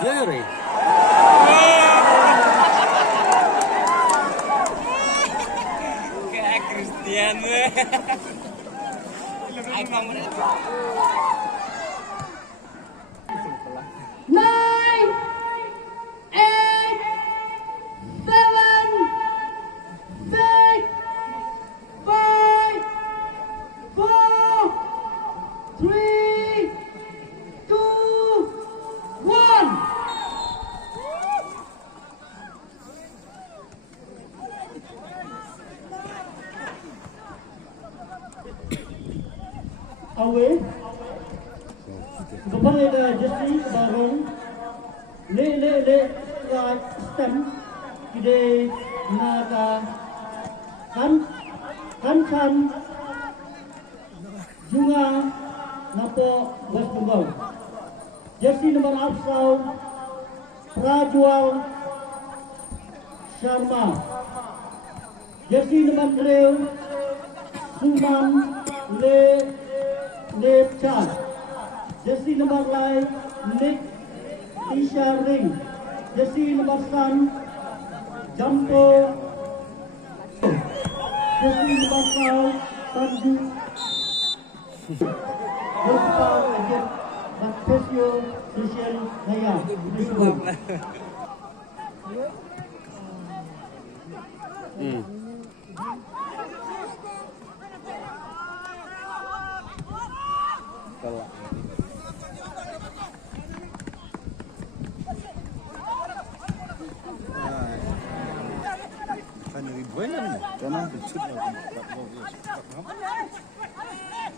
Fury. Kayak Christian. Nine, eight, seven, six, five, four, three, two, one. Away. Kepada Jesse Barong, le right stem, kide naga kan Junga napo West Bengal. Jesse nomor Afsal Prajual Sharma. Jesse nomor 3 Suman Lepchan. Jersey nomor lain Nick Tisha Ring. Jersey nomor 1 Jampo. Jersey nomor 4 Tanju. Berpal agent Baptesio Sesial Daya.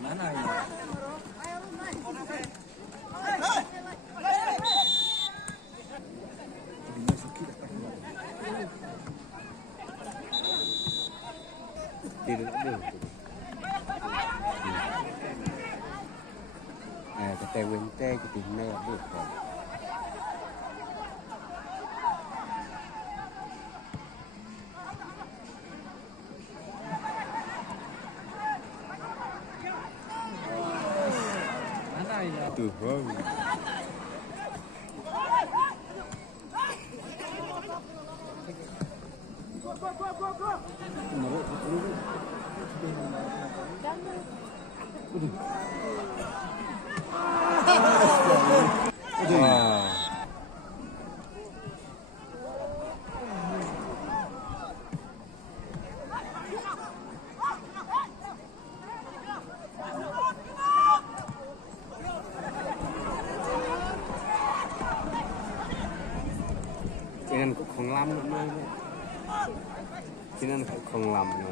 Mana ini? Tidak ada. Kita wente kita ini ada. Tuh, wow. Nên cũng không lắm nữa. Cho nên cũng không làm nữa.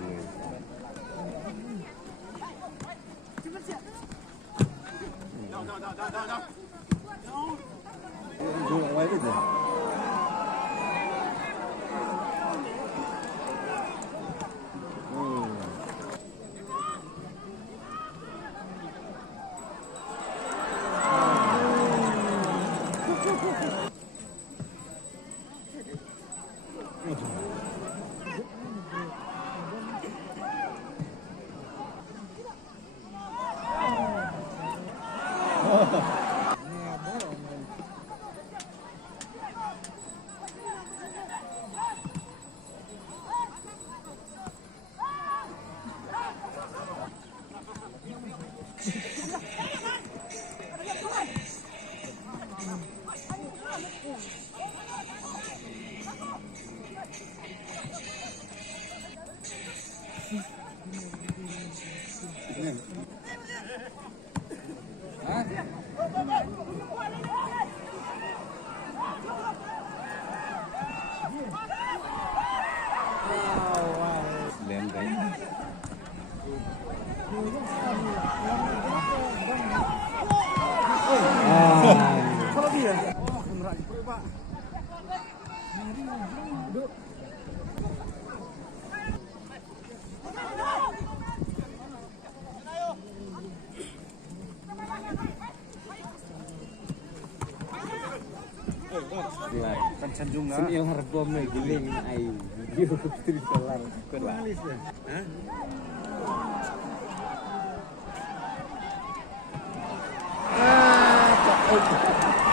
Sini harga me giling ai video cerita lang kelar. Hah? Ah,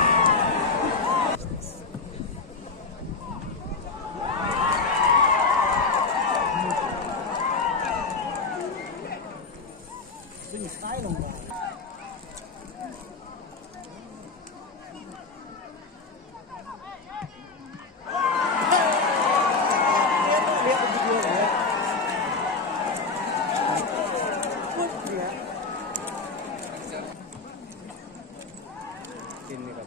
tin ni kau.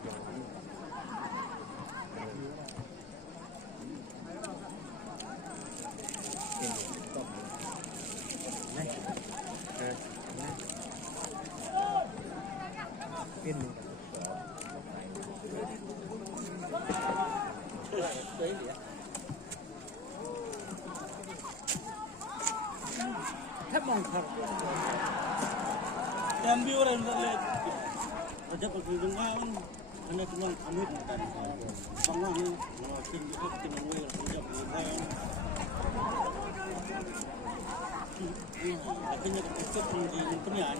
Tin ni. Thép bằng thật. Yang biu orang tak ada pergi dengar anda cuma amit kan. Sangat ni mungkin kita tengah wei sejak ini. Akhirnya kita pergi penian.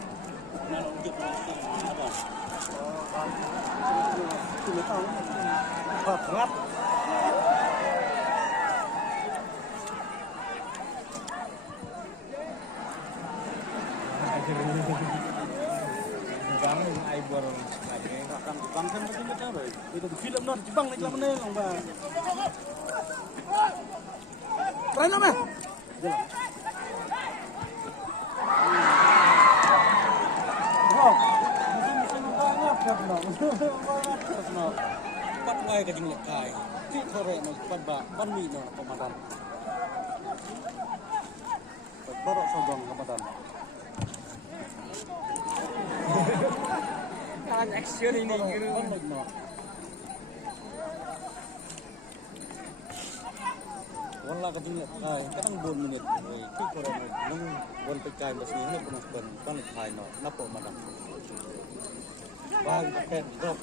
Nak untuk melakukan apa? Sudah tahu. Berat. Bang, ai buat lagi. Akan bangsan macam macam apa? Itu film nak Jepang lagi lama ni, bang. Try nama. Jalan. Oh, musim banyak kan? Pat wai ke jenglet kai. Tik sore nak pat ba, ban mi nak pemadan. Borok sobong pemadan. Kalan action ini guru. Wala ka din kay kadang 2 minit ay ti ko ra nang wal pagkain bas ni ko nang panik kay no napo madam. Bag pet drop.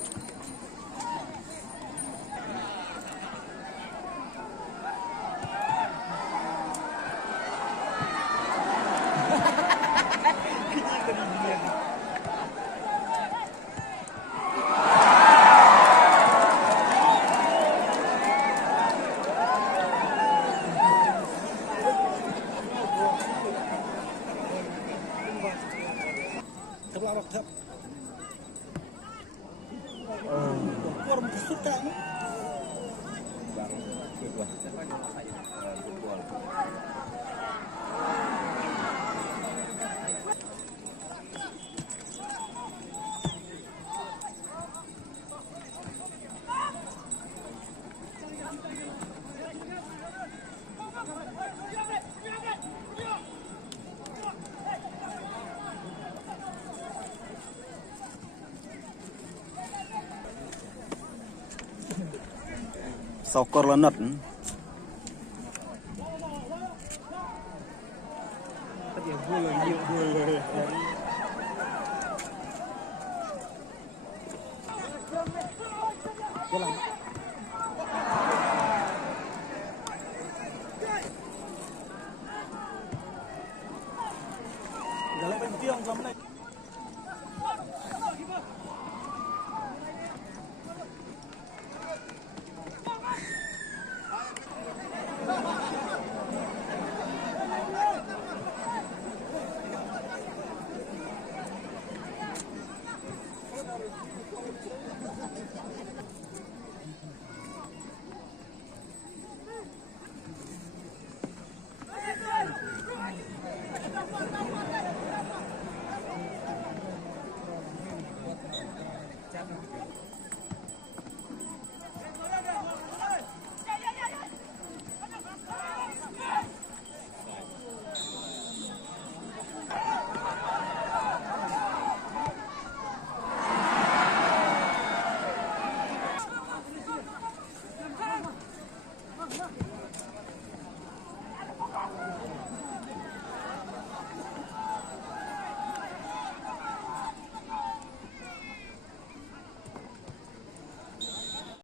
Terlalu thấp. Form suka ni. Bang, buat football. Sokor lanat. Tapi bola dia. Jalan.